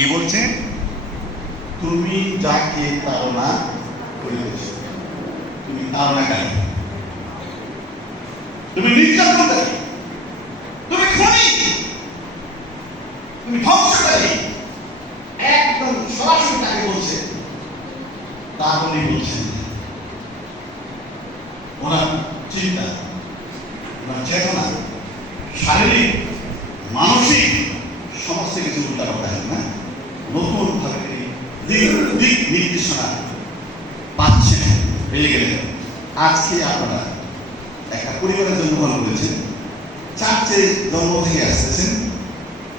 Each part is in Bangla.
কি বলছে? তুমি যাকে তাড়না করিতেছ, তুমি তাড়নাকারী, তুমি নির্যাতনকারী, তুমি খুনি, তুমি ধ্বংসকারী। একদম সরাসরি তাকে বলছে। তার উনি বলছেন ওনার চিন্তা, ওনার চেতনা, শারীরিক মানসিক সমস্ত কিছু উল্টাপাল্টা না, নতুন ভাবে দিক নির্দেশনা পাচ্ছেন পেয়ে গেলেন। আজকে আপনারা একটা পরিবারের জন্মগ্রহণ করেছেন, চার্চে জন্ম থেকে আসতেছেন,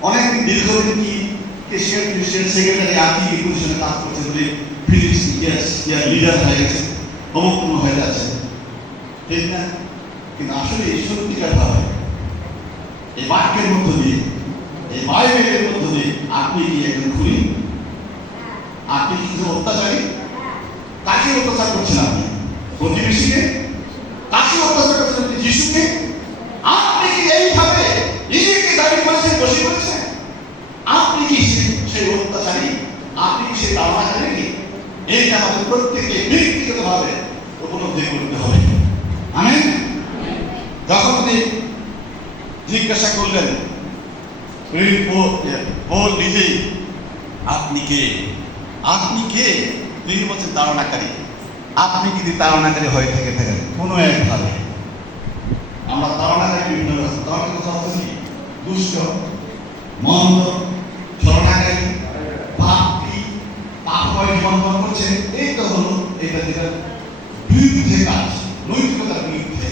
অনেক দীর্ঘদিন কি কেশিয়ার প্রেসিডেন্ট সেক্রেটারি আর্থিক পজিশনে কাজ করছেন বলে ফিজিক্স ইয়ার লিডার হয়ে গেছে, অমুক হয়ে যাচ্ছে, ঠিক না? কিন্তু আসলে এই সত্যিকার ভাবে এই বাক্যের মধ্য দিয়ে, এই বাইবেলের মধ্য দিয়ে আপনি কি একজন খুনি? আপনি কি অত্যাচারী? কাকে অত্যাচার করছেন আপনি? প্রতিবেশীকে? কাকে অত্যাচার করছেন আপনি? যিশুকে? আপনি কি এইভাবে নিজেকে দাবি করেছেন, বসে করেছেন? আপনি কি সেই অত্যাচারী? আপনি কি সেই তাড়নাকারী? এইটা আমাদের প্রত্যেককে ব্যক্তিগতভাবে উপলব্ধি করতে হবে। আমেন। যখন তিনি জিজ্ঞাসা করলেন পৌল নিজেই, আপনি কে? আপনি কে? তিনি বলছেন তাড়নাকারী। আপনি যদি তাড়নাকারী হয়ে থেকে থাকেন কোনো একভাবে, আমরা তাড়নাকারী বিভিন্ন তাড়নাকারী কথা বলছি, দুষ্ট, মন্দ, ছলনাকারী, পাপী, পাপময় জীবনযাপন করছে, এই তো হলো এটা যেটা বিরুদ্ধে কাজ, নৈতিকতার বিরুদ্ধে,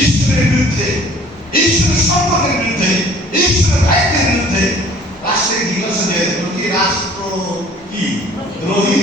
ঈশ্বরের বিরুদ্ধে, ঈশ্বরের সম্পর্কের বিরুদ্ধে, ঈশ্বরের দায়িত্বের বিরুদ্ধে। রাষ্ট্রের জিজ্ঞাসা দিয়ে কি রাষ্ট্র কি দ্রোহী?